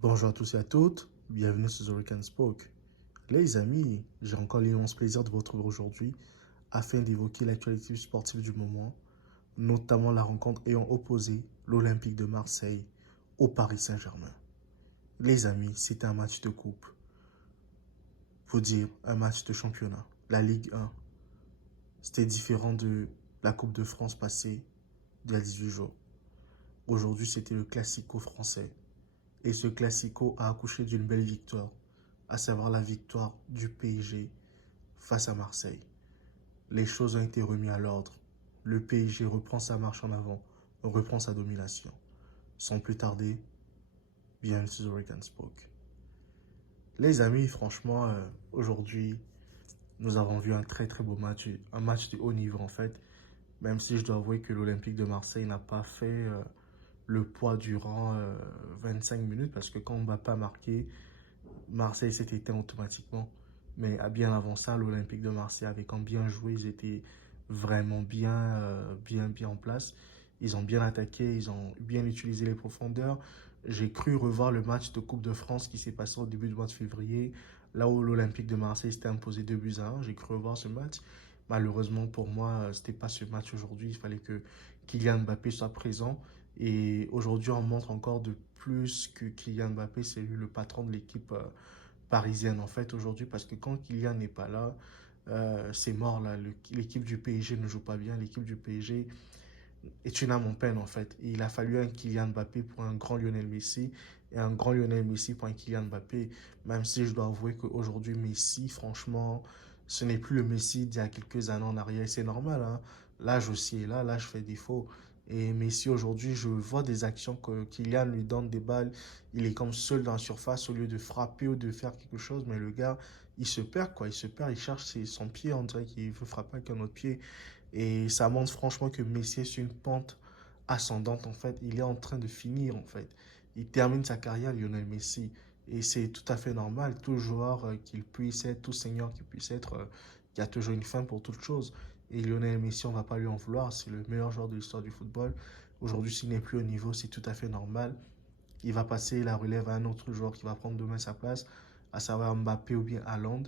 Bonjour à tous et à toutes, bienvenue sur The Weekend Spoke. Les amis, j'ai encore l'immense plaisir de vous retrouver aujourd'hui afin d'évoquer l'actualité sportive du moment, notamment la rencontre ayant opposé l'Olympique de Marseille au Paris Saint-Germain. Les amis, c'était un match de coupe, faut dire un match de championnat, la Ligue 1. C'était différent de la Coupe de France passée d'il y a 18 jours. Aujourd'hui, c'était le Classico français. Et ce Classico a accouché d'une belle victoire, à savoir la victoire du PSG face à Marseille. Les choses ont été remises à l'ordre. Le PSG reprend sa marche en avant, reprend sa domination. Sans plus tarder, bienvenue sur The Weekend Spoke. Les amis, franchement, aujourd'hui, nous avons vu un très beau match, un match de haut niveau en fait, même si je dois avouer que l'Olympique de Marseille n'a pas fait le poids durant 25 minutes, parce que quand Mbappé a marqué, Marseille s'est éteint automatiquement. Mais bien avant ça, l'Olympique de Marseille avait quand bien joué, ils étaient vraiment bien en place. Ils ont bien attaqué, ils ont bien utilisé les profondeurs. J'ai cru revoir le match de Coupe de France qui s'est passé au début du mois de février, là où l'Olympique de Marseille s'était imposé 2 buts à 1. J'ai cru revoir ce match. Malheureusement pour moi, c'était pas ce match aujourd'hui. Il fallait que Kylian Mbappé soit présent. Et aujourd'hui, on montre encore de plus que Kylian Mbappé, c'est lui le patron de l'équipe parisienne en fait aujourd'hui, parce que quand Kylian n'est pas là, c'est mort là. L'équipe du PSG ne joue pas bien. L'équipe du PSG est une âme en peine en fait. Et il a fallu un Kylian Mbappé pour un grand Lionel Messi et un grand Lionel Messi pour un Kylian Mbappé. Même si je dois avouer qu'aujourd'hui Messi, franchement, ce n'est plus le Messi d'il y a quelques années en arrière. C'est normal, hein. L'âge aussi est là, l'âge fait défaut. Et Messi aujourd'hui, je vois des actions que Kylian lui donne des balles. Il est comme seul dans la surface au lieu de frapper ou de faire quelque chose. Mais le gars, il se perd quoi. Il se perd, il cherche son pied. On dirait qu'il veut frapper avec un autre pied. Et ça montre franchement que Messi est sur une pente ascendante en fait. Il est en train de finir en fait. Il termine sa carrière, Lionel Messi. Et c'est tout à fait normal. Tout joueur qu'il puisse être, tout seigneur qu'il puisse être, il y a toujours une fin pour toute chose. Et Lionel Messi, on ne va pas lui en vouloir. C'est le meilleur joueur de l'histoire du football. Aujourd'hui, s'il n'est plus au niveau, c'est tout à fait normal. Il va passer la relève à un autre joueur qui va prendre demain sa place, à savoir Mbappé ou bien Haaland.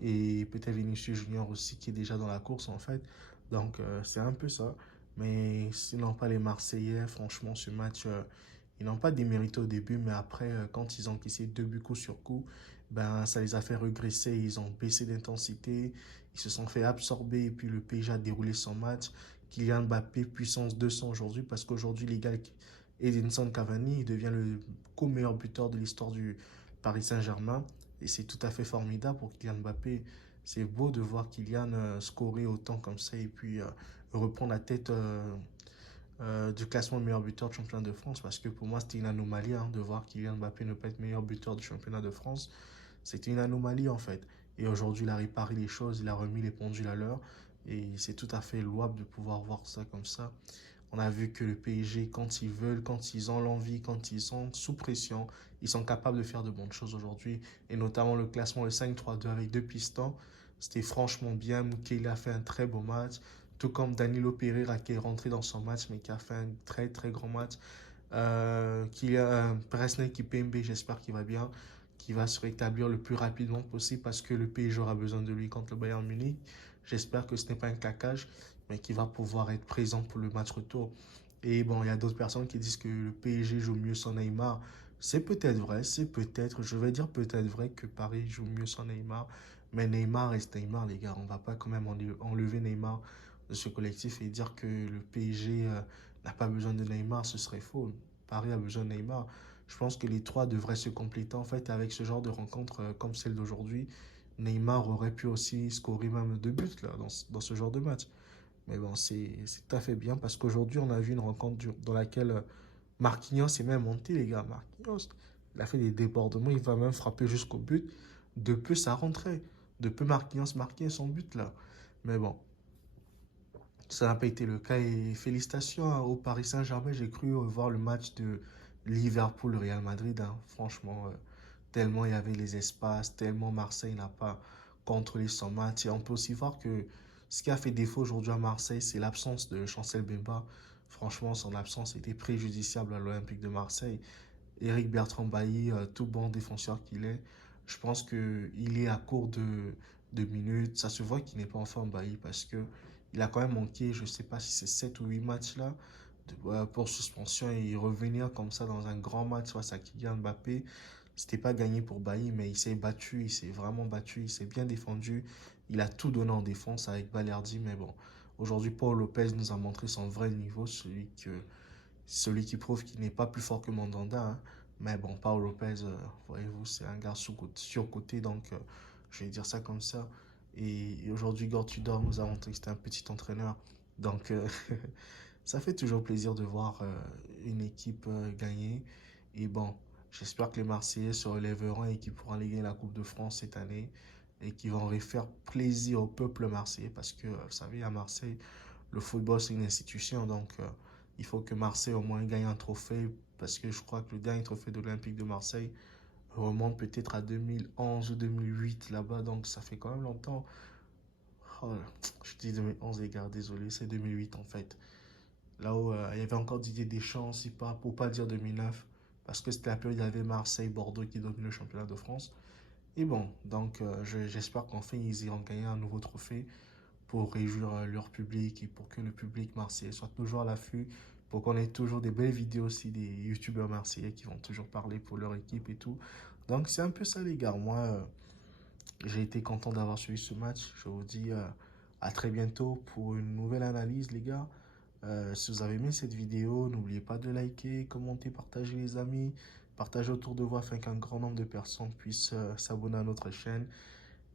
Et peut-être Vinicius Junior aussi qui est déjà dans la course en fait. Donc c'est un peu ça. Mais sinon pas les Marseillais, franchement ce match, ils n'ont pas démérité au début, mais après quand ils ont encaissé 2 buts coup sur coup, ben ça les a fait regresser, ils ont baissé d'intensité, ils se sont fait absorber et puis le PSG a déroulé son match. Kylian Mbappé puissance 200 aujourd'hui, parce qu'aujourd'hui les gars, Edinson Cavani devient le co-meilleur buteur de l'histoire du Paris Saint-Germain. Et c'est tout à fait formidable pour Kylian Mbappé. C'est beau de voir Kylian scorer autant comme ça et puis reprendre la tête du classement meilleur buteur du championnat de France. Parce que pour moi, c'était une anomalie hein, de voir Kylian Mbappé ne pas être meilleur buteur du championnat de France. C'était une anomalie en fait. Et aujourd'hui, il a réparé les choses, il a remis les pendules à l'heure. Et c'est tout à fait louable de pouvoir voir ça comme ça. On a vu que le PSG, quand ils veulent, quand ils ont l'envie, quand ils sont sous pression, ils sont capables de faire de bonnes choses aujourd'hui. Et notamment le classement, le 5-3-2 avec 2 pistons. C'était franchement bien. Mukele a fait un très beau match. Tout comme Danilo Pereira qui est rentré dans son match, mais qui a fait un très grand match. Qu'il y a Presnel Kipembe, j'espère qu'il va bien, qui va se rétablir le plus rapidement possible parce que le PSG aura besoin de lui contre le Bayern Munich. J'espère que ce n'est pas un claquage, mais qu'il va pouvoir être présent pour le match retour. Et bon, il y a d'autres personnes qui disent que le PSG joue mieux sans Neymar. C'est peut-être vrai, c'est peut-être, je vais dire peut-être vrai que Paris joue mieux sans Neymar. Mais Neymar reste Neymar, les gars. On va pas quand même enlever Neymar de ce collectif et dire que le PSG n'a pas besoin de Neymar, ce serait faux. Paris a besoin de Neymar. Je pense que les trois devraient se compléter en fait avec ce genre de rencontre comme celle d'aujourd'hui. Neymar aurait pu aussi scorer même 2 buts là, dans ce genre de match. Mais bon, c'est tout à fait bien parce qu'aujourd'hui, on a vu une rencontre dans laquelle Marquinhos est même monté, les gars. Marquinhos, il a fait des débordements, il va même frapper jusqu'au but. De peu, ça rentrait. De peu, Marquinhos marquait son but là. Mais bon, ça n'a pas été le cas et félicitations hein, au Paris Saint-Germain. J'ai cru voir le match de Liverpool-Real Madrid, hein. Franchement, tellement il y avait les espaces, tellement Marseille n'a pas contrôlé son match. Et on peut aussi voir que ce qui a fait défaut aujourd'hui à Marseille, c'est l'absence de Chancel Bemba. Franchement, son absence était préjudiciable à l'Olympique de Marseille. Eric Bertrand Bailly, tout bon défenseur qu'il est, je pense qu'il est à court de minutes. Ça se voit qu'il n'est pas en forme, Bailly, parce que il a quand même manqué, je ne sais pas si c'est 7 ou 8 matchs là, pour suspension, et revenir comme ça dans un grand match face à Kylian Mbappé. C'était pas gagné pour Bailly, mais il s'est battu, il s'est vraiment battu, il s'est bien défendu. Il a tout donné en défense avec Balerdi, mais bon. Aujourd'hui, Paul Lopez nous a montré son vrai niveau, celui qui prouve qu'il n'est pas plus fort que Mandanda, hein. Mais bon, Paul Lopez, voyez-vous, c'est un gars surcoté, donc je vais dire ça comme ça. Et aujourd'hui, Gord Tudor nous a montré que c'était un petit entraîneur. Donc, ça fait toujours plaisir de voir une équipe gagner. Et bon, j'espère que les Marseillais se relèveront et qu'ils pourront aller gagner la Coupe de France cette année et qu'ils vont faire plaisir au peuple marseillais parce que, vous savez, à Marseille, le football, c'est une institution. Donc, il faut que Marseille au moins gagne un trophée parce que je crois que le dernier trophée de l'Olympique de Marseille remonte peut-être à 2011 ou 2008 là-bas. Donc, ça fait quand même longtemps. Oh, je dis 2011, les gars, désolé, c'est 2008 en fait. Là où il y avait encore Didier Deschamps, si pas, pour pas dire 2009, parce que c'était la période où il y avait Marseille, Bordeaux qui dominaient le championnat de France. Et bon, donc j'espère qu'enfin ils iront gagner un nouveau trophée pour réjouir leur public et pour que le public marseillais soit toujours à l'affût, pour qu'on ait toujours des belles vidéos aussi des youtubeurs marseillais qui vont toujours parler pour leur équipe et tout. Donc c'est un peu ça les gars, moi j'ai été content d'avoir suivi ce match. Je vous dis à très bientôt pour une nouvelle analyse les gars. Si vous avez aimé cette vidéo, n'oubliez pas de liker, commenter, partager les amis, partager autour de vous afin qu'un grand nombre de personnes puissent s'abonner à notre chaîne.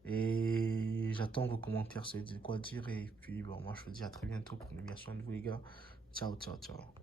Et j'attends vos commentaires, c'est quoi dire. Et puis bon, moi je vous dis à très bientôt pour une émission de vous les gars. Ciao, ciao, ciao.